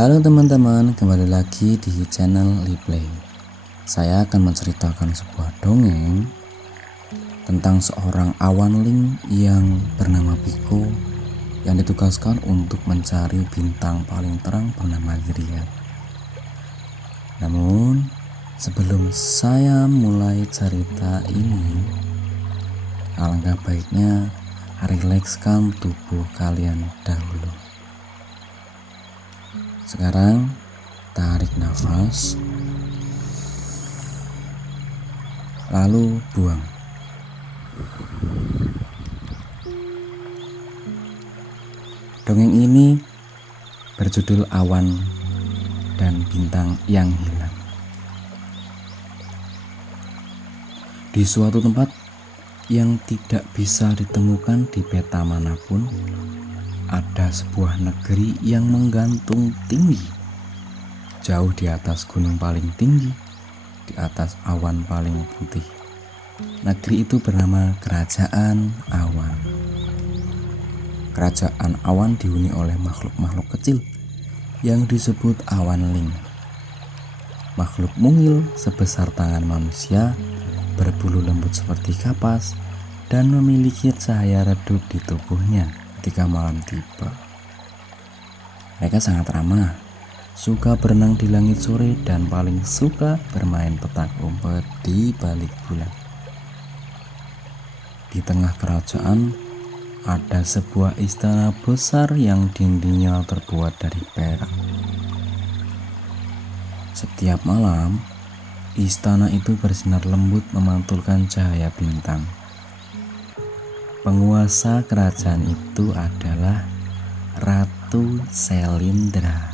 Halo teman-teman, kembali lagi di channel Liplay. Saya akan menceritakan sebuah dongeng tentang seorang awanling yang bernama Piko yang ditugaskan untuk mencari bintang paling terang bernama Lirian. Namun, sebelum saya mulai cerita ini, alangkah baiknya rilekskan tubuh kalian dahulu. Sekarang tarik nafas, lalu buang. Dongeng ini berjudul Awan dan Bintang yang Hilang. Di suatu tempat yang tidak bisa ditemukan di peta manapun, ada sebuah negeri yang menggantung tinggi, jauh di atas gunung paling tinggi, di atas awan paling putih. Negeri itu bernama Kerajaan Awan. Kerajaan Awan dihuni oleh makhluk-makhluk kecil yang disebut awanling. Makhluk mungil sebesar tangan manusia, berbulu lembut seperti kapas, dan memiliki cahaya redup di tubuhnya ketika malam tiba. Mereka sangat ramah, suka berenang di langit sore, dan paling suka bermain petak umpet di balik bulan. Di tengah kerajaan ada sebuah istana besar yang dindingnya terbuat dari perak. Setiap malam, istana itu bersinar lembut memantulkan cahaya bintang. Penguasa kerajaan itu adalah Ratu Selindra,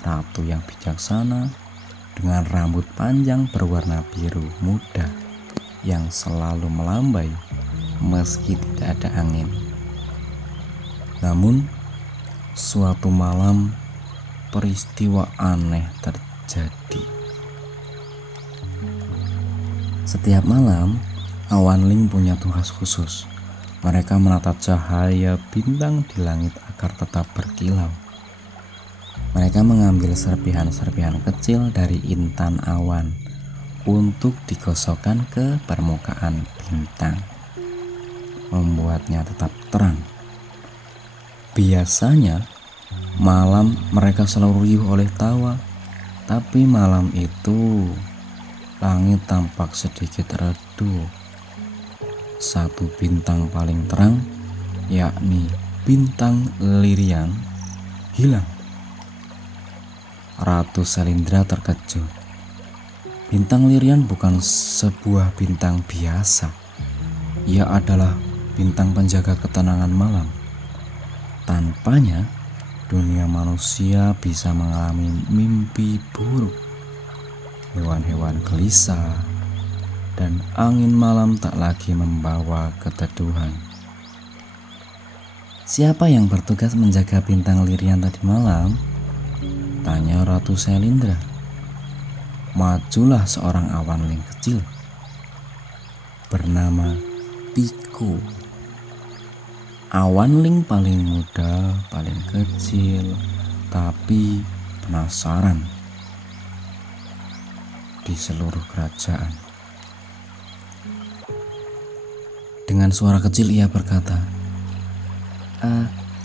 ratu yang bijaksana dengan rambut panjang berwarna biru muda yang selalu melambai meski tidak ada angin. Namun, suatu malam peristiwa aneh terjadi. Setiap malam, awanling punya tugas khusus. Mereka menatap cahaya bintang di langit agar tetap berkilau. Mereka mengambil serpihan-serpihan kecil dari intan awan untuk digosokkan ke permukaan bintang, membuatnya tetap terang. Biasanya, malam mereka selalu riuh oleh tawa, tapi malam itu langit tampak sedikit redup. Satu bintang paling terang, yakni bintang Lirian, hilang. Ratu Selindra terkejut. Bintang Lirian bukan sebuah bintang biasa. Ia adalah bintang penjaga ketenangan malam. Tanpanya, dunia manusia bisa mengalami mimpi buruk. Hewan-hewan gelisah, dan angin malam tak lagi membawa keteduhan. Siapa yang bertugas menjaga bintang Lirian tadi malam? Tanya Ratu Selindra. Majulah seorang awanling kecil bernama Piko. Awanling paling muda, paling kecil, tapi penasaran di seluruh kerajaan. Dengan suara kecil ia berkata,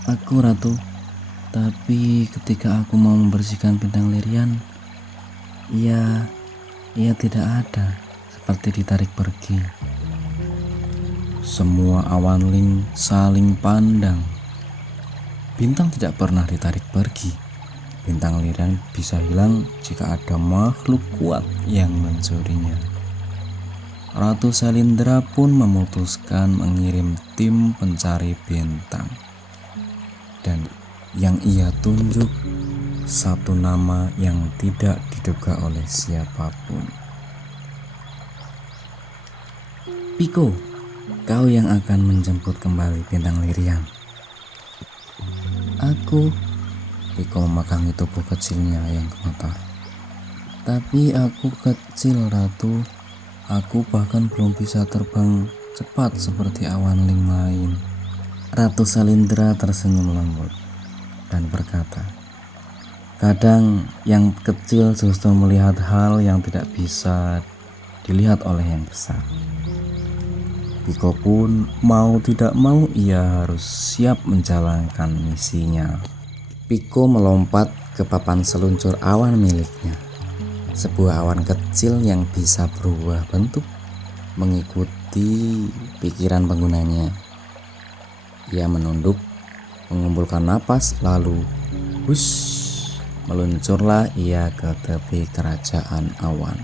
Aku ratu, tapi ketika aku mau membersihkan bintang Lirian, ia tidak ada, seperti ditarik pergi." Semua awanling saling pandang. Bintang tidak pernah ditarik pergi. Bintang Lirian bisa hilang jika ada makhluk kuat yang mencurinya. Ratu Selindra pun memutuskan mengirim tim pencari bintang. Dan yang ia tunjuk satu nama yang tidak diduga oleh siapapun. "Piko, kau yang akan menjemput kembali bintang Lirian." "Aku," Piko memegangi tubuh kecilnya yang gemetar. "Tapi aku kecil, Ratu. Aku bahkan belum bisa terbang cepat seperti awanling lain." Ratu Selindra tersenyum lembut dan berkata, Kadang yang kecil justru melihat hal yang tidak bisa dilihat oleh yang besar. Piko pun mau tidak mau ia harus siap menjalankan misinya. Piko melompat ke papan seluncur awan miliknya. Sebuah awan kecil yang bisa berubah bentuk mengikuti pikiran penggunanya. Ia menunduk, mengumpulkan napas, lalu hush, meluncurlah ia ke tepi kerajaan awan.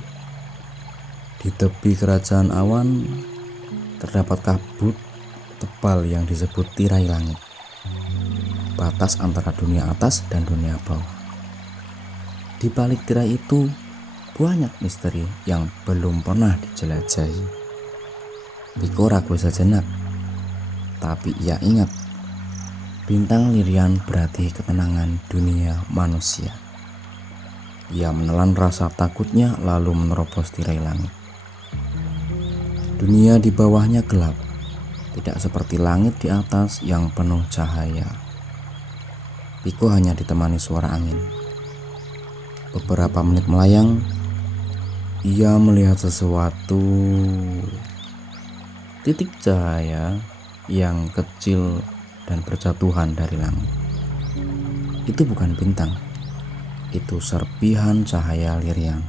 Di tepi kerajaan awan terdapat kabut tebal yang disebut tirai langit, batas antara dunia atas dan dunia bawah. Di balik tirai itu banyak misteri yang belum pernah dijelajahi. Piko ragu sejenak, tapi ia ingat bintang Lirian berarti ketenangan dunia manusia. Ia menelan rasa takutnya lalu menerobos tirai langit. Dunia di bawahnya gelap, tidak seperti langit di atas yang penuh cahaya. Piko hanya ditemani suara angin. Beberapa menit melayang, ia melihat sesuatu. Titik cahaya yang kecil dan berjatuhan dari langit. Itu bukan bintang, itu serpihan cahaya Lirian.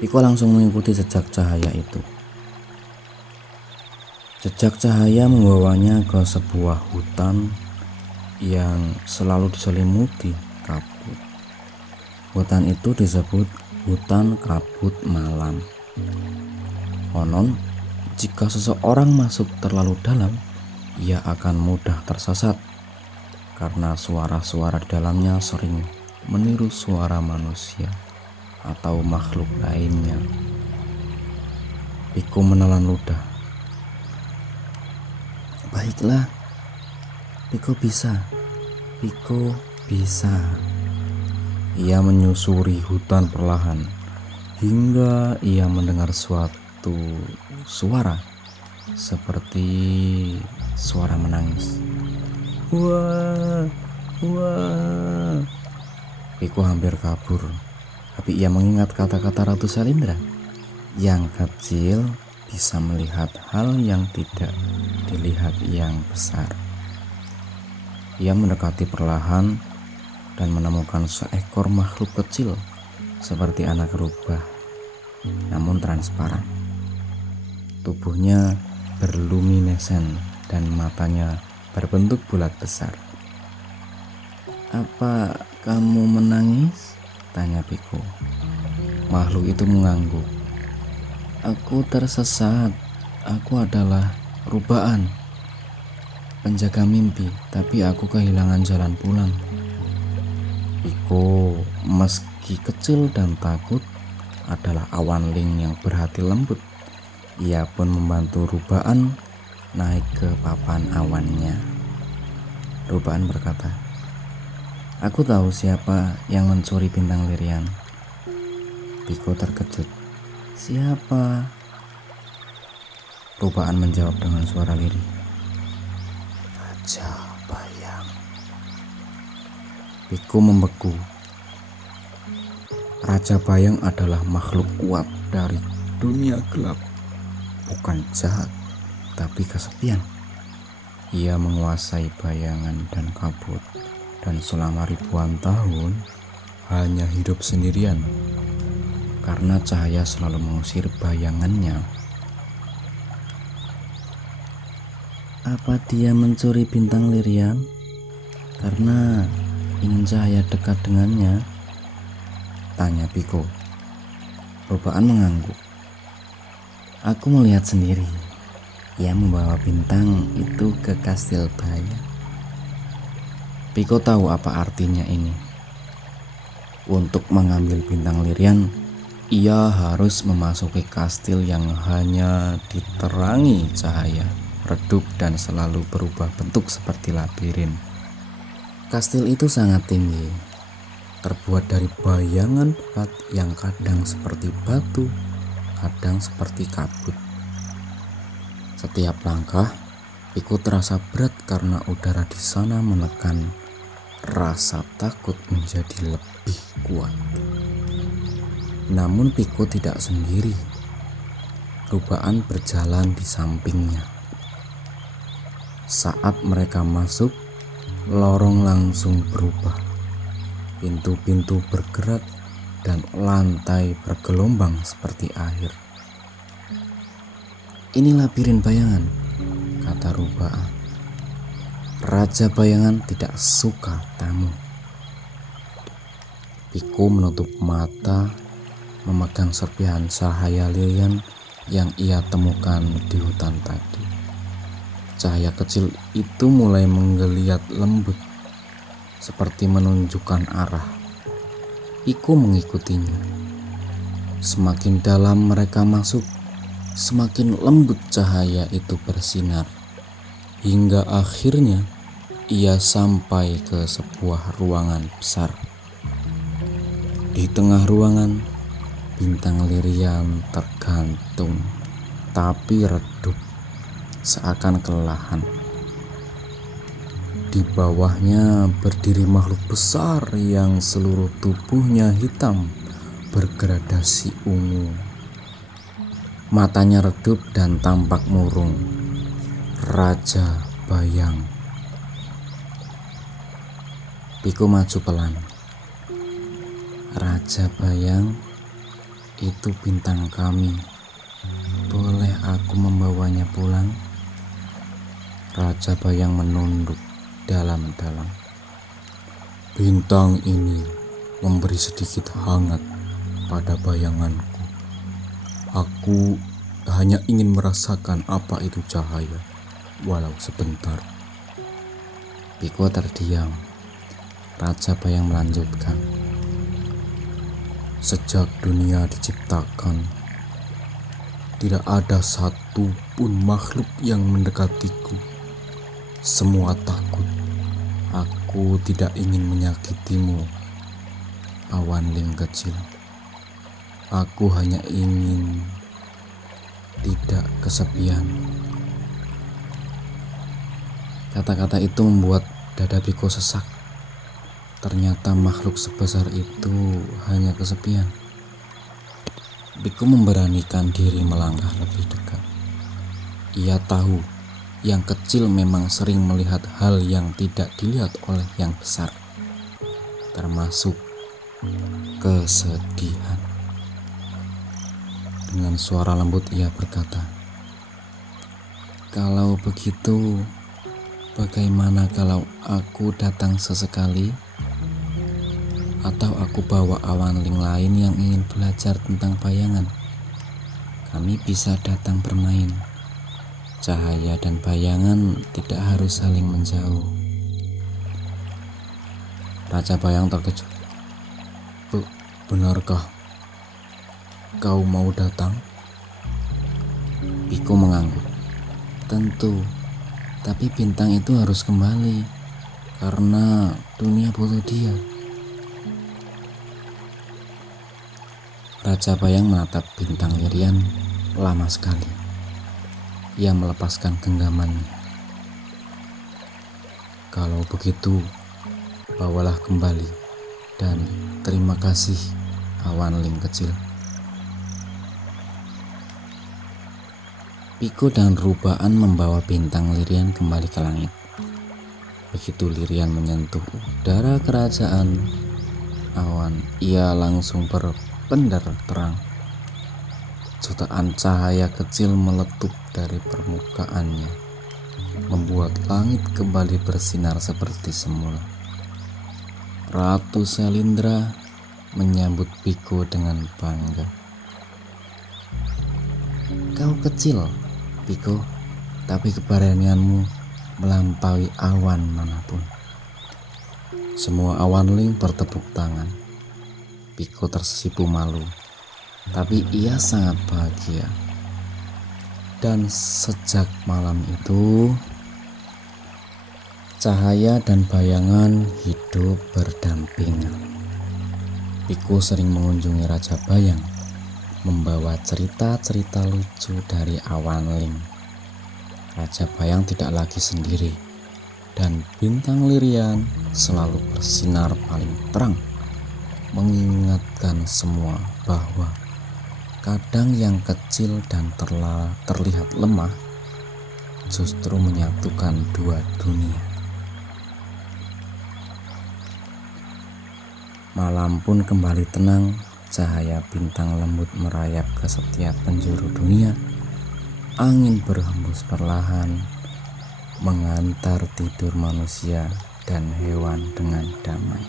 Piko langsung mengikuti jejak cahaya itu. Jejak cahaya membawanya ke sebuah hutan yang selalu diselimuti kabut. Hutan itu disebut hutan kabut malam. Konon, jika seseorang masuk terlalu dalam, ia akan mudah tersesat karena suara-suara di dalamnya sering meniru suara manusia atau makhluk lainnya. Piko menelan ludah. Baiklah, Piko bisa. Piko bisa. Ia menyusuri hutan perlahan hingga ia mendengar suatu suara seperti suara menangis. Wah, wah. Piko hampir kabur, tapi ia mengingat kata-kata Ratu Salindra. Yang kecil bisa melihat hal yang tidak dilihat yang besar. Ia mendekati perlahan dan menemukan seekor makhluk kecil seperti anak rubah, namun transparan. Tubuhnya berluminesen dan matanya berbentuk bulat besar. "Apa kamu menangis?" tanya Piko. Makhluk itu mengangguk. "Aku tersesat. Aku adalah rubaan, penjaga mimpi, tapi aku kehilangan jalan pulang." Piko, meski kecil dan takut, adalah awan ling yang berhati lembut. Ia pun membantu rubaan naik ke papan awannya. Rubaan berkata, "Aku tahu siapa yang mencuri bintang Lirian." Piko terkejut. "Siapa?" Rubaan menjawab dengan suara lirih, "Raja Bayang." Piko membeku. Raja Bayang adalah makhluk kuat dari dunia gelap, bukan jahat, tapi kesepian. Ia menguasai bayangan dan kabut, dan selama ribuan tahun hanya hidup sendirian karena cahaya selalu mengusir bayangannya. "Apa dia mencuri bintang Lirian karena ingin cahaya dekat dengannya?" tanya Piko. Rubaan mengangguk. "Aku melihat sendiri. Ia membawa bintang itu ke kastil Bayang." Piko tahu apa artinya ini. Untuk mengambil bintang Lirian, ia harus memasuki kastil yang hanya diterangi cahaya redup dan selalu berubah bentuk seperti labirin. Kastil itu sangat tinggi, terbuat dari bayangan pekat yang kadang seperti batu, kadang seperti kabut. Setiap langkah, Piko terasa berat karena udara di sana menekan rasa takut menjadi lebih kuat. Namun Piko tidak sendiri. Rubaan berjalan di sampingnya. Saat mereka masuk, lorong langsung berubah. Pintu-pintu bergerak dan lantai bergelombang seperti air. "Ini labirin bayangan," kata Rubaan. Raja Bayangan tidak suka tamu. Piko menutup mata, memegang serpihan cahaya lilian yang ia temukan di hutan tadi. Cahaya kecil itu mulai menggeliat lembut, seperti menunjukkan arah. Piko mengikutinya. Semakin dalam mereka masuk, semakin lembut cahaya itu bersinar. Hingga akhirnya ia sampai ke sebuah ruangan besar. Di tengah ruangan, bintang Lirian tergantung, tapi redup, seakan kelelahan. Di bawahnya berdiri makhluk besar yang seluruh tubuhnya hitam bergradasi ungu. Matanya redup dan tampak murung. Raja Bayang. Piko maju pelan. "Raja Bayang, itu bintang kami. Boleh aku membawanya pulang?" Raja Bayang menunduk dalam-dalam. "Bintang ini memberi sedikit hangat pada bayanganku. Aku hanya ingin merasakan apa itu cahaya, walau sebentar." Piko terdiam. Raja Bayang melanjutkan, "Sejak dunia diciptakan, tidak ada satu pun makhluk yang mendekatiku. Semua takut. Aku tidak ingin menyakitimu, awan ling kecil. Aku hanya ingin tidak kesepian." Kata-kata itu membuat dada Piko sesak. Ternyata makhluk sebesar itu hanya kesepian. Piko memberanikan diri melangkah lebih dekat. Ia tahu yang kecil memang sering melihat hal yang tidak dilihat oleh yang besar, termasuk kesedihan. Dengan suara lembut ia berkata, "Kalau begitu, bagaimana kalau aku datang sesekali? Atau aku bawa awan ling lain yang ingin belajar tentang bayangan? Kami bisa datang bermain. Cahaya dan bayangan tidak harus saling menjauh." Raja Bayang terkejut. Benarkah kau mau datang?" Piko mengangguk. "Tentu, tapi bintang itu harus kembali, karena dunia butuh dia." Raja Bayang menatap bintang Lirian lama sekali. Ia melepaskan genggamannya. "Kalau begitu, bawalah kembali, dan terima kasih, awan ling kecil." Piko dan Rubaan membawa bintang Lirian kembali ke langit. Begitu Lirian menyentuh udara kerajaan awan, ia langsung berpendar terang. Jutaan cahaya kecil meletup dari permukaannya, membuat langit kembali bersinar seperti semula. Ratu Selindra menyambut Piko dengan bangga. "Kau kecil, Piko, tapi keberanianmu melampaui awan manapun." Semua awan ling bertepuk tangan. Piko tersipu malu, tapi ia sangat bahagia. Dan sejak malam itu, cahaya dan bayangan hidup berdampingan. Piko sering mengunjungi Raja Bayang, membawa cerita-cerita lucu dari awan ling. Raja Bayang tidak lagi sendiri. dan bintang Lirian selalu bersinar paling terang, mengingatkan semua bahwa kadang yang kecil dan terlihat lemah justru menyatukan dua dunia. Malam pun kembali tenang, cahaya bintang lembut merayap ke setiap penjuru dunia. Angin berhembus perlahan, mengantar tidur manusia dan hewan dengan damai.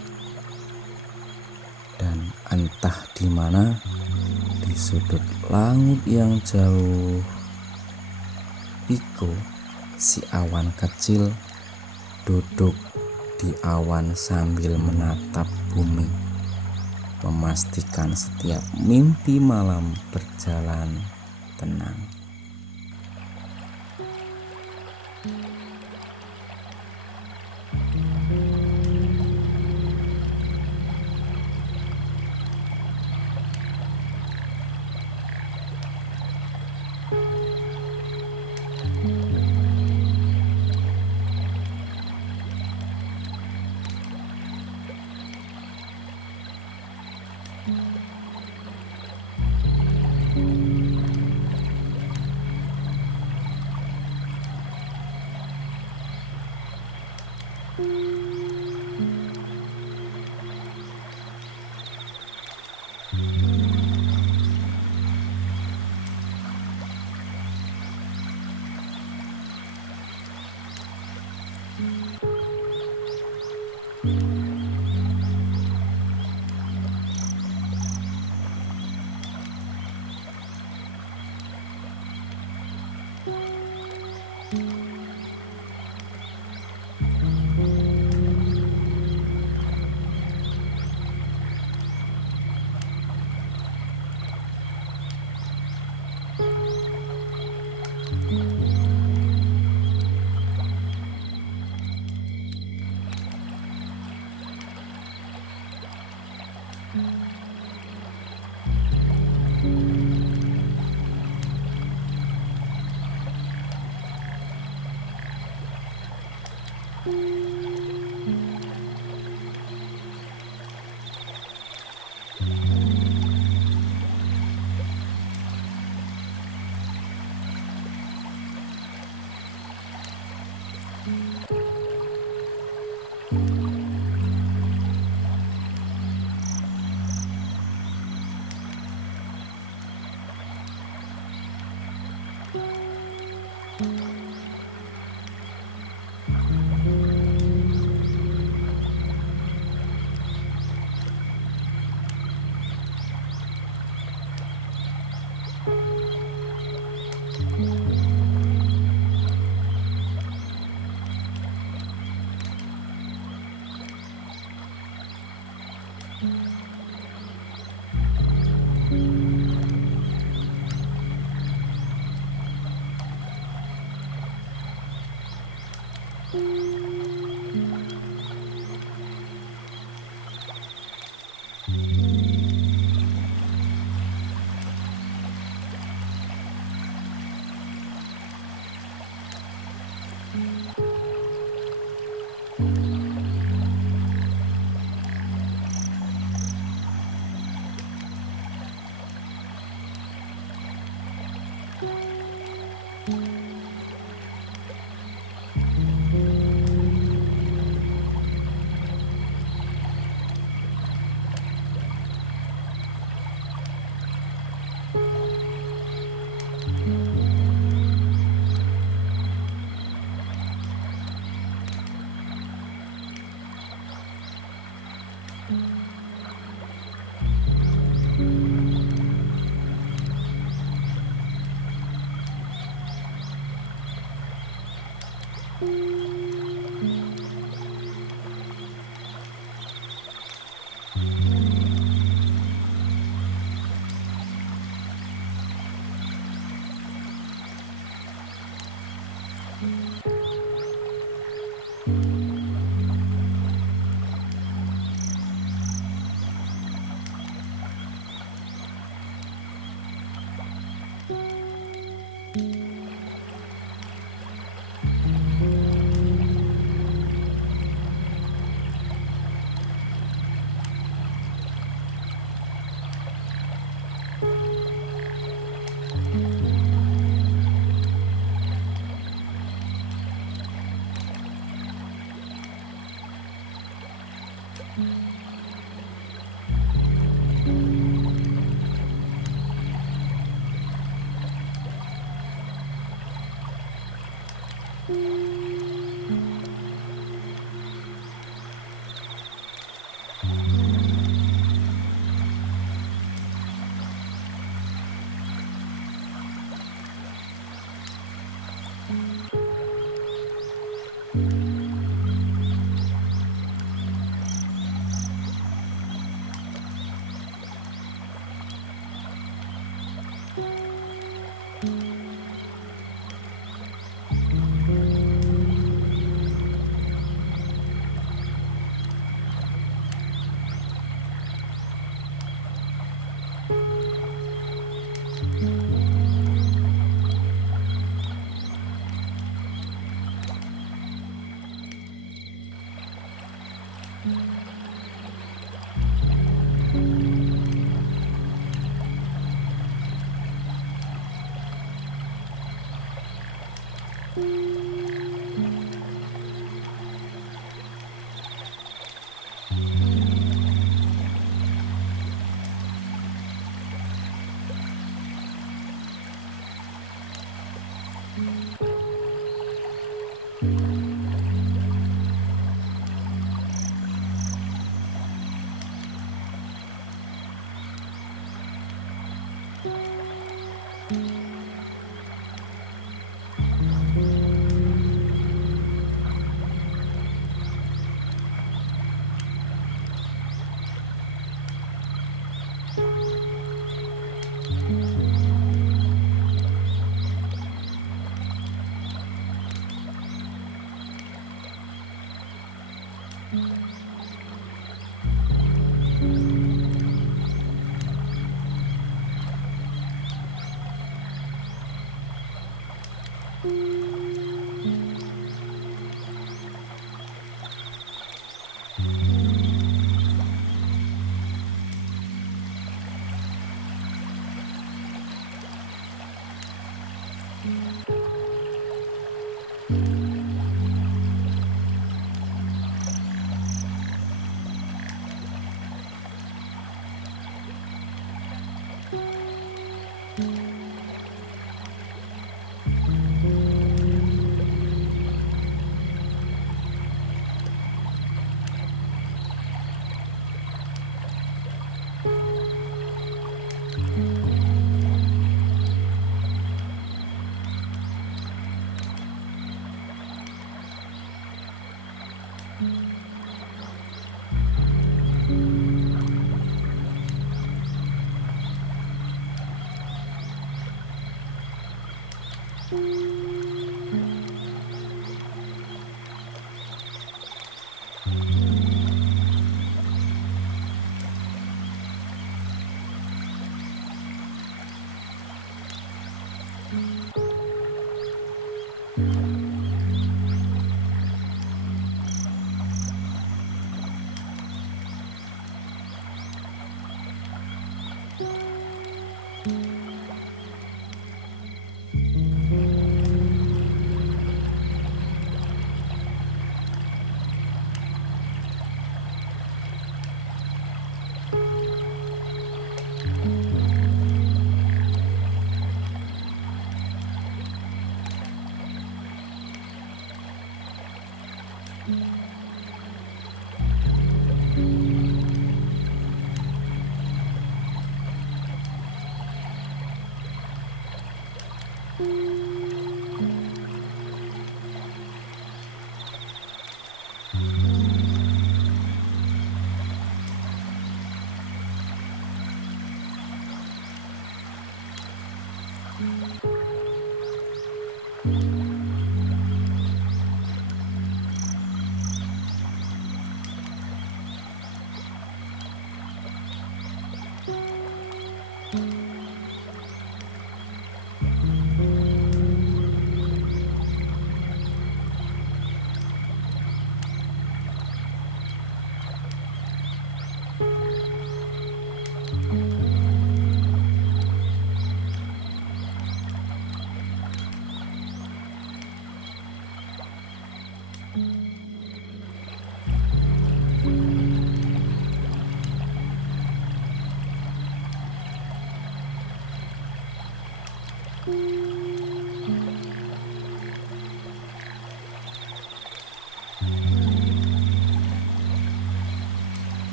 Dan entah di mana, di sudut langit yang jauh, Piko, si awan kecil, duduk di awan sambil menatap bumi, memastikan setiap mimpi malam berjalan tenang.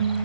Thank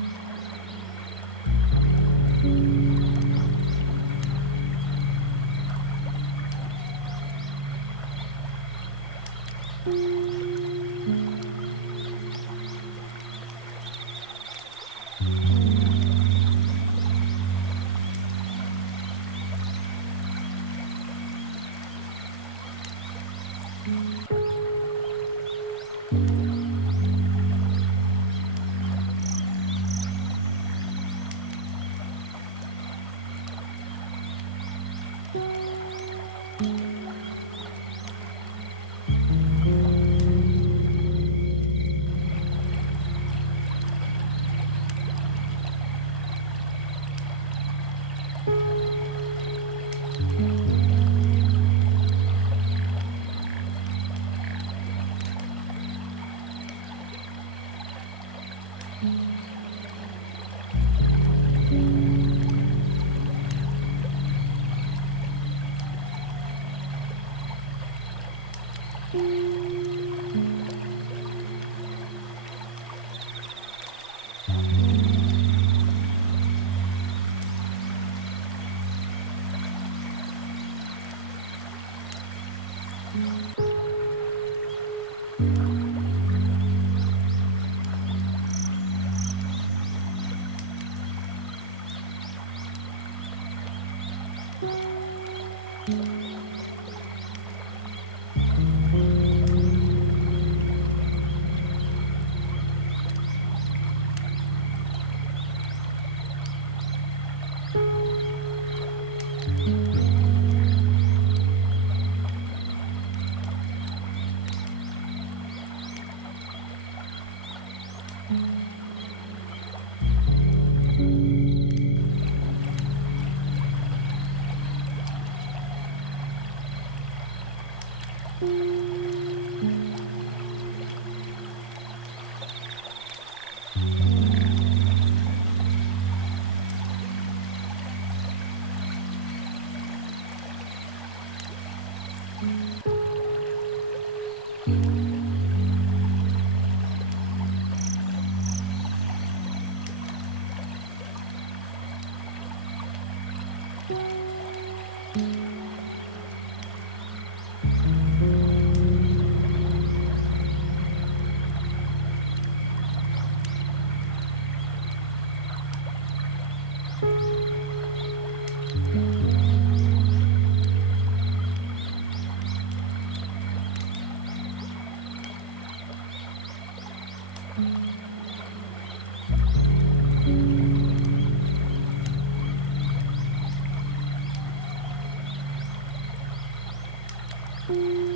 you.